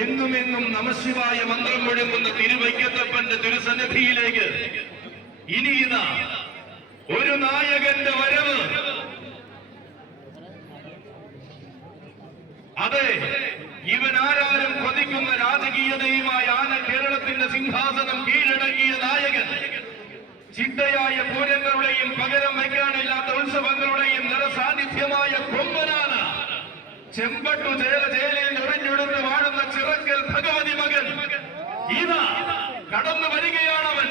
എന്നും എന്നും നമശിവായ മന്ത്രം മുഴങ്ങുന്ന തിരുവൈക്കത്തപ്പന്റെ തിരുസന്നിധിയിലേക്ക് ഇനി ഇതാ ഒരു നായകന്റെ വരവ്. അതെ, ഇവൻ ആരാരും കൊതിക്കുന്ന രാജകീയതയുമായാണ് കേരളത്തിന്റെ സിംഹാസനം കീഴടക്കിയ നായകൻ. ചിട്ടയായ പൂരങ്ങളുടെയും പകരം വയ്ക്കാനില്ലാത്ത ഉത്സവങ്ങളുടെയും നിറസാന്നിധ്യമായ കൊമ്പനാണ്. ചെമ്പട്ടു ജയിലിൽ ഒറിഞ്ഞെടുത്ത് വാഴുന്ന ചിറക്കൽ ഭഗവതി മകൻ ഇതാ കടന്നു വരികയാണവൻ.